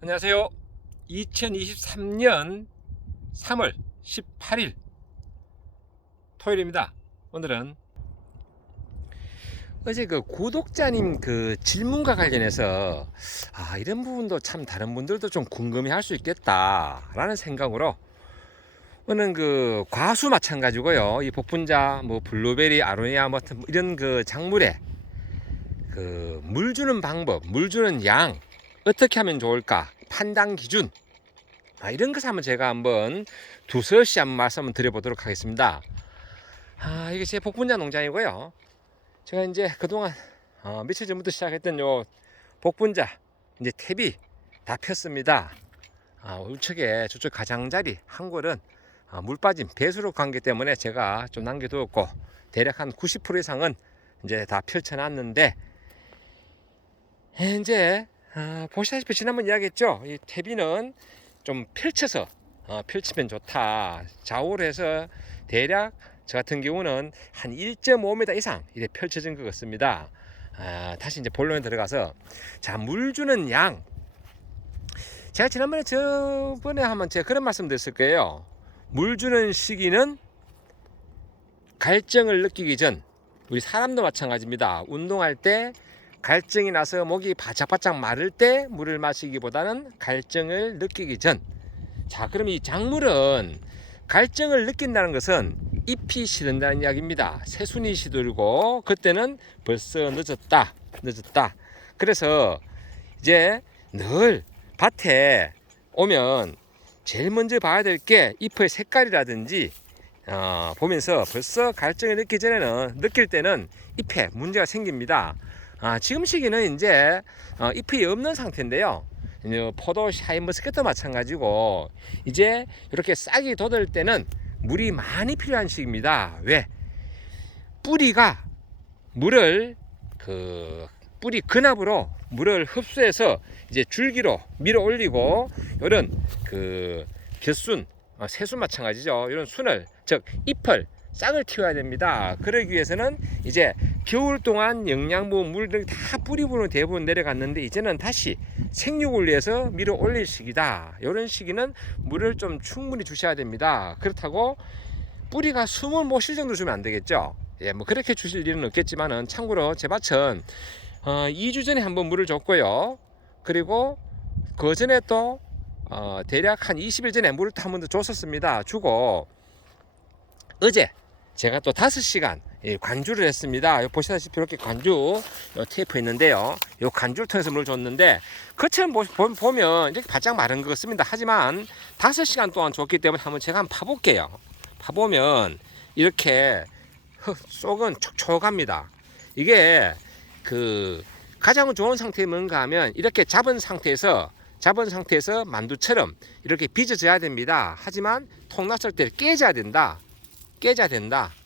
안녕하세요. 2023년 3월 18일 토요일입니다. 오늘은 어제 그 구독자님 그 질문과 관련해서 이런 부분도 참 다른 분들도 좀 궁금해 할 수 있겠다라는 생각으로 오늘 그 과수 마찬가지고요. 이 복분자, 뭐 블루베리, 아로니아 뭐 이런 그 작물에 그 물 주는 방법, 물 주는 양 어떻게 하면 좋을까? 판단 기준 이런 것을 한번 제가 한번 두서시 한번 말씀을 드려보도록 하겠습니다. 이게 제 복분자 농장이고요. 제가 이제 그동안 며칠 전부터 시작했던 요 복분자 이제 탭이 다 폈습니다. 우측에 저쪽 가장자리 한 골은 물 빠짐 배수로 관계 때문에 제가 좀 남겨두었고 대략 한 90% 이상은 이제 다 펼쳐놨는데 이제 보시다시피 지난번 이야기했죠. 이 탭이는 좀 펼쳐서 펼치면 좋다. 좌우로 해서 대략 저 같은 경우는 한 1.5m 이상 이렇게 펼쳐진 것 같습니다. 다시 이제 본론에 들어가서 물 주는 양. 제가 지난번에 저번에 한번 제가 그런 말씀 드렸을 거예요. 물 주는 시기는 갈증을 느끼기 전, 우리 사람도 마찬가지입니다. 운동할 때 갈증이 나서 목이 바짝바짝 마를 때 물을 마시기보다는 갈증을 느끼기 전. 그럼 이 작물은 갈증을 느낀다는 것은 잎이 시든다는 이야기입니다. 새순이 시들고 그때는 벌써 늦었다. 그래서 이제 늘 밭에 오면 제일 먼저 봐야 될 게 잎의 색깔이라든지 보면서 벌써 갈증을 느낄 때는 잎에 문제가 생깁니다. 지금 시기는 이제 잎이 없는 상태인데요. 포도, 샤인머스켓도 마찬가지고 이제 이렇게 싹이 돋을 때는 물이 많이 필요한 시기입니다. 왜? 뿌리가 물을 뿌리 근압으로 물을 흡수해서 이제 줄기로 밀어 올리고 이런 곁순, 새순 마찬가지죠. 이런 순을 즉 잎을 싹을 틔워야 됩니다. 그러기 위해서는 이제 겨울 동안 영양분 물들이 다 뿌리 부분으로 대부분 내려갔는데 이제는 다시 생육을 위해서 밀어 올릴 시기다. 이런 시기는 물을 좀 충분히 주셔야 됩니다. 그렇다고 뿌리가 숨을 못 쉴 정도 주면 안 되겠죠. 뭐 그렇게 주실 일은 없겠지만은 참고로 제 밭은 2주 전에 한번 물을 줬고요. 그리고 그 전에 또 대략 한 20일 전에 물을 또 한 번 더 줬었습니다. 주고 어제 제가 또 5시간 관주를 했습니다. 보시다시피 이렇게 관주 테이프 있는데요. 이 관주를 통해서 물을 줬는데 그처럼 보면 이렇게 바짝 마른 것 같습니다. 하지만 5시간 동안 줬기 때문에 한번 제가 한번 파볼게요. 파보면 이렇게 속은 촉촉합니다. 이게 가장 좋은 상태에 뭔가 하면 이렇게 잡은 상태에서 만두처럼 이렇게 빚어져야 됩니다. 하지만 통 났을 때 깨져야 된다.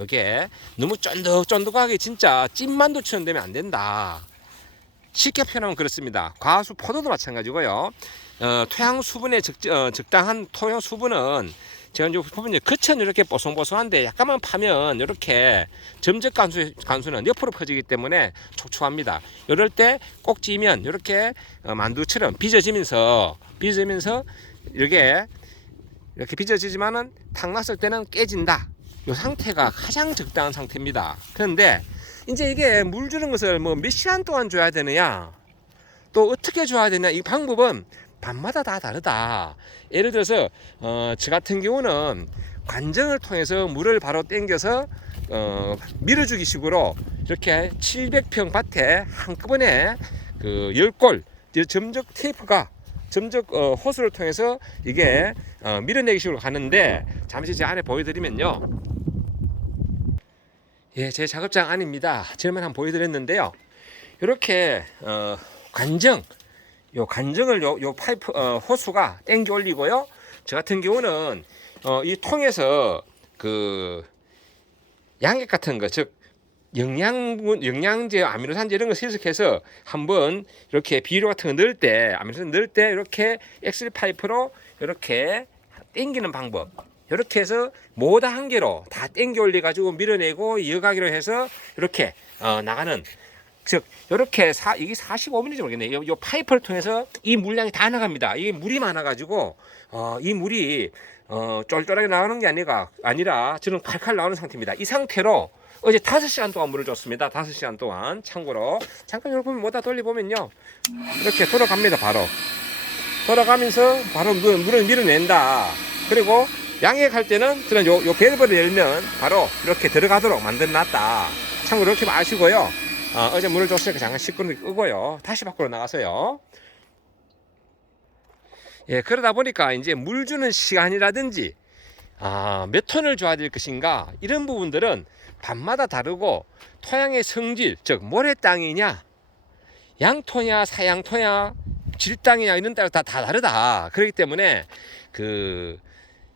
이게 너무 쫀득쫀득하게 진짜 찐만두처럼 되면 안 된다. 쉽게 표현하면 그렇습니다. 과수 포도도 마찬가지고요. 토양 수분의 적당한 토양 수분은 제가 이제 보면 겉은 이렇게 뽀송뽀송한데 약간만 파면 이렇게 점적 간수는 옆으로 퍼지기 때문에 촉촉합니다. 이럴 때 꼭 찌면 이렇게 만두처럼 빚어지면서 이렇게 빚어지지만은 탁 났을 때는 깨진다. 이 상태가 가장 적당한 상태입니다. 그런데 이제 이게 물 주는 것을 뭐 몇 시간 동안 줘야 되느냐, 또 어떻게 줘야 되냐, 이 방법은 밤마다 다 다르다. 예를 들어서 저 같은 경우는 관정을 통해서 물을 바로 당겨서 밀어주기 식으로 이렇게 700평 밭에 한꺼번에 10골 점적 테이프가 점적 호스를 통해서 이게 밀어내기 식으로 가는데, 잠시 제 안에 보여드리면요. 제 작업장 안입니다. 지난번에 한번 보여드렸는데요. 이렇게 관정을 요 파이프 호수가 땡겨 올리고요. 저 같은 경우는 이 통에서 양액 같은 거, 즉 영양제, 아미노산제 이런 거 세척해서 한번 이렇게 비료 같은 거 넣을 때, 아미노산 넣을 때 이렇게 엑셀 파이프로 이렇게 당기는 방법. 이렇게 해서 모다 한 개로 다 당겨 올려 가지고 밀어내고 이어가기로 해서 이렇게 나가는 즉 이렇게 이게 45mm인지 모르겠네요. 요 파이프를 통해서 이 물량이 다 나갑니다. 이게 물이 많아가지고 이 물이 쫄쫄하게 나오는 게 아니라 지금 칼칼 나오는 상태입니다. 이 상태로 어제 5시간 동안 물을 줬습니다. 5시간 동안. 참고로 잠깐 여러분 모다 돌려보면요, 이렇게 돌아갑니다. 바로 돌아가면서 바로 물을 밀어낸다. 그리고 양액할 때는 그런 요 밸브를 열면 바로 이렇게 들어가도록 만들어놨다. 참고로 이렇게 아시고요. 어제 물을 줬으니까 잠깐 시끄럽게 끄고요. 다시 밖으로 나가서요. 예, 그러다 보니까 이제 물 주는 시간이라든지 몇 톤을 줘야 될 것인가, 이런 부분들은 밤마다 다르고, 토양의 성질, 즉 모래 땅이냐 양토냐 사양토냐 질땅이냐 이런 따라 다 다르다. 그렇기 때문에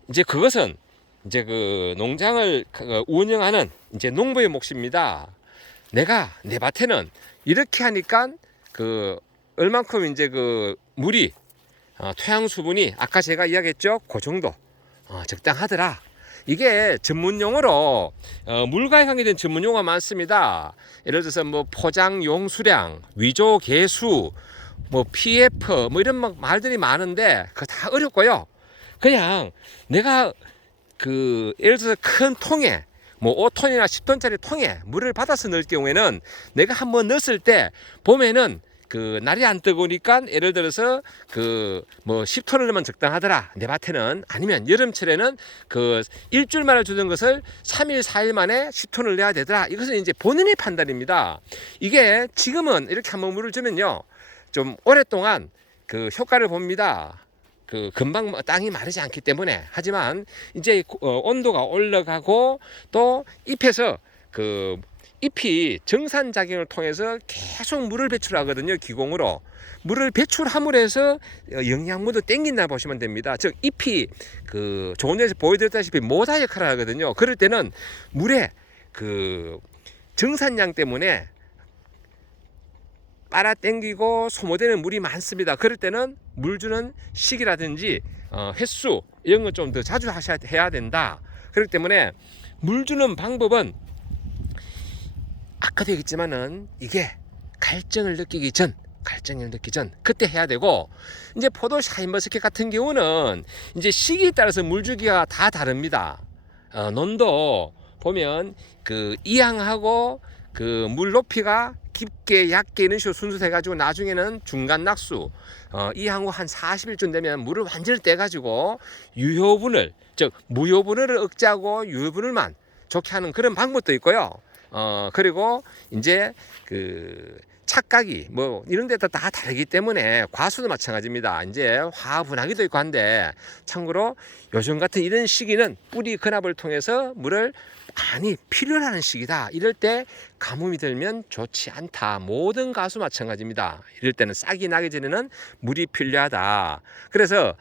이제 그것은 이제 농장을 운영하는 이제 농부의 몫입니다. 내가 내 밭에는 이렇게 하니까 얼만큼 이제 물이 토양 수분이 아까 제가 이야기했죠, 그 정도 적당하더라. 이게 전문용어로 물과에 관계된 전문용어가 많습니다. 예를 들어서 뭐 포장 용수량, 위조 개수, 뭐 PF 뭐 이런 말들이 많은데 그거 다 어렵고요. 그냥 내가 예를 들어서 큰 통에 뭐 5톤이나 10톤짜리 통에 물을 받아서 넣을 경우에는 내가 한번 넣었을 때 보면은 날이 안 뜨거우니까 예를 들어서 뭐 10톤을 넣으면 적당하더라 내 밭에는. 아니면 여름철에는 일주일 만에 주던 것을 3일 4일 만에 10톤을 내야 되더라. 이것은 이제 본인의 판단입니다. 이게 지금은 이렇게 한번 물을 주면요, 좀 오랫동안 효과를 봅니다. 금방 땅이 마르지 않기 때문에. 하지만 이제 온도가 올라가고 또 잎에서 잎이 정산작용을 통해서 계속 물을 배출하거든요. 기공으로 물을 배출함으로 해서 영양분도 땡긴다 보시면 됩니다. 즉 잎이 조금 전에 보여드렸다시피 모자 역할을 하거든요. 그럴 때는 물의 정산량 때문에 빨아당기고 소모되는 물이 많습니다. 그럴 때는 물 주는 시기라든지 횟수 이런 건 좀 더 자주 해야 된다. 그렇기 때문에 물 주는 방법은 아까도 얘기했지만은 이게 갈증을 느끼기 전 그때 해야 되고, 이제 포도 샤인머스켓 같은 경우는 이제 시기에 따라서 물 주기가 다 다릅니다. 논도 보면 이항하고 물 높이가 깊게 얕게 이런 식으로 순서돼 가지고 나중에는 중간 낙수 이항후 한 40일쯤 되면 물을 완전히 떼 가지고 유효분을, 즉 무효분을 억제하고 유효분을만 좋게 하는 그런 방법도 있고요. 그리고 이제 착각이 뭐 이런 데도 다 다르기 때문에 과수도 마찬가지입니다. 이제 화분하기도 있고 한데, 참고로 요즘 같은 이런 시기는 뿌리 근압을 통해서 물을 많이 필요로 하는 시기다. 이럴 때 가뭄이 들면 좋지 않다. 모든 가수 마찬가지입니다. 이럴 때는 싹이 나기 전에는 물이 필요하다. 그래서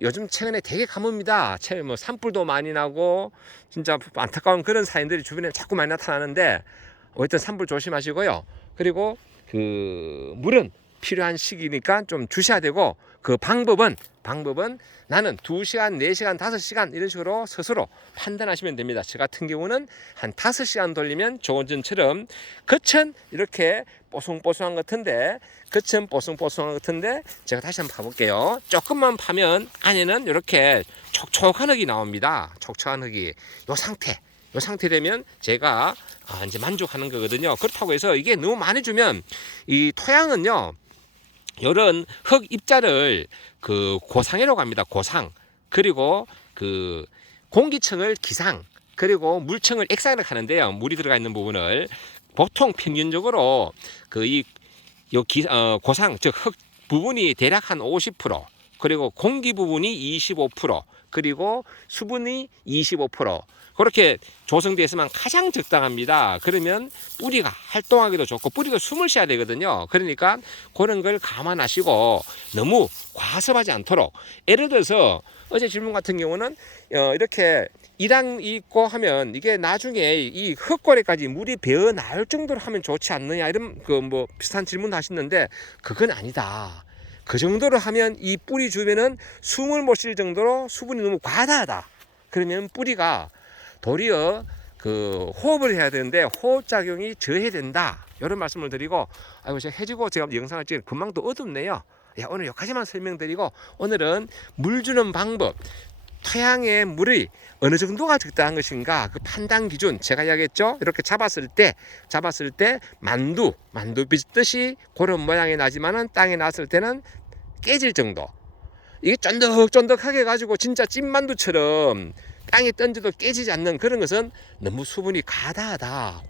요즘 최근에 되게 가뭄입니다. 뭐 산불도 많이 나고 진짜 안타까운 그런 사연들이 주변에 자꾸 많이 나타나는데, 어쨌든 산불 조심하시고요. 그리고 물은 필요한 시기니까 좀 주셔야 되고, 방법은 나는 2시간, 4시간, 5시간 이런 식으로 스스로 판단하시면 됩니다. 저 같은 경우는 한 5시간 돌리면 조금 전처럼 겉은 이렇게 뽀송뽀송한 것 같은데, 제가 다시 한번 파볼게요. 조금만 파면 안에는 이렇게 촉촉한 흙이 나옵니다. 촉촉한 흙이 요 상태 되면 제가 이제 만족하는 거거든요. 그렇다고 해서 이게 너무 많이 주면 이 토양은요, 이런 흙 입자를 고상이라고 합니다. 고상. 그리고 공기층을 기상, 그리고 물층을 액상이라고 하는데요. 물이 들어가 있는 부분을 보통 평균적으로 고상, 즉 흙 부분이 대략 한 50%, 그리고 공기 부분이 25%, 그리고 수분이 25%, 그렇게 조성되어 있으면 가장 적당합니다. 그러면 뿌리가 활동하기도 좋고 뿌리도 숨을 쉬어야 되거든요. 그러니까 그런 걸 감안하시고 너무 과습하지 않도록, 예를 들어서 어제 질문 같은 경우는 이렇게 이랑 있고 하면 이게 나중에 이 흙고래까지 물이 배어 나올 정도로 하면 좋지 않느냐, 이런 뭐 비슷한 질문도 하시는데, 그건 아니다. 그 정도로 하면 이 뿌리 주변은 숨을 못 쉴 정도로 수분이 너무 과다하다. 그러면 뿌리가 도리어 그 호흡을 해야 되는데 호흡 작용이 저해된다. 이런 말씀을 드리고, 아이고 제가 해주고 제가 영상을 찍으면 금방 또 어둡네요. 야, 오늘 여기까지만 설명드리고, 오늘은 물 주는 방법, 토양의 물이 어느 정도가 적당한 것인가 그 판단 기준 제가 이야기했죠. 이렇게 잡았을 때 만두 빚듯이 그런 모양이 나지만은 땅에 놨을 때는 깨질 정도, 이게 쫀득쫀득하게 가지고 진짜 찐만두처럼 땅에 던져도 깨지지 않는 그런 것은 너무 수분이 과다하다.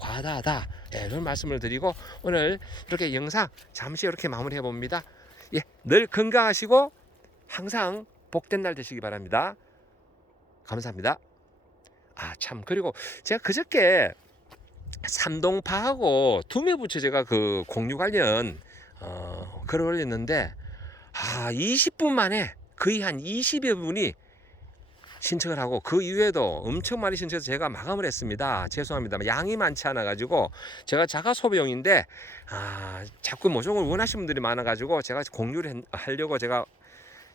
예, 이런 말씀을 드리고 오늘 이렇게 영상 잠시 이렇게 마무리해 봅니다. 예, 늘 건강하시고 항상 복된 날 되시기 바랍니다. 감사합니다. 아, 참, 그리고 제가 그저께 삼동파하고 두매부처 제가 그 공유 관련 글을 올렸는데, 20분 만에 거의 한 20여 분이 신청을 하고, 그 이후에도 엄청 많이 신청해서 제가 마감을 했습니다. 죄송합니다. 양이 많지 않아 가지고 제가 자가 소비용인데 자꾸 모종을 원하시는 분들이 많아 가지고 제가 공유를 하려고 제가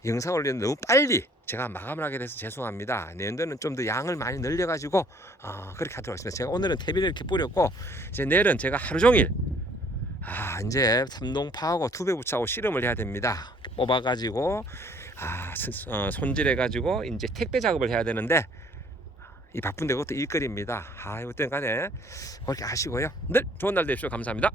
영상 올리는데 너무 빨리 제가 마감을 하게 돼서 죄송합니다. 내년도는 좀 더 양을 많이 늘려 가지고 그렇게 하도록 하겠습니다. 제가 오늘은 퇴비를 이렇게 뿌렸고, 이제 내일은 제가 하루 종일 이제 삼동파하고 투배부차하고 씨름을 해야 됩니다. 뽑아 가지고 손질해 가지고 이제 택배 작업을 해야 되는데, 이 바쁜데 그것도 일거리입니다. 이때는 간에 그렇게 하시고요. 늘 좋은 날 되십시오. 감사합니다.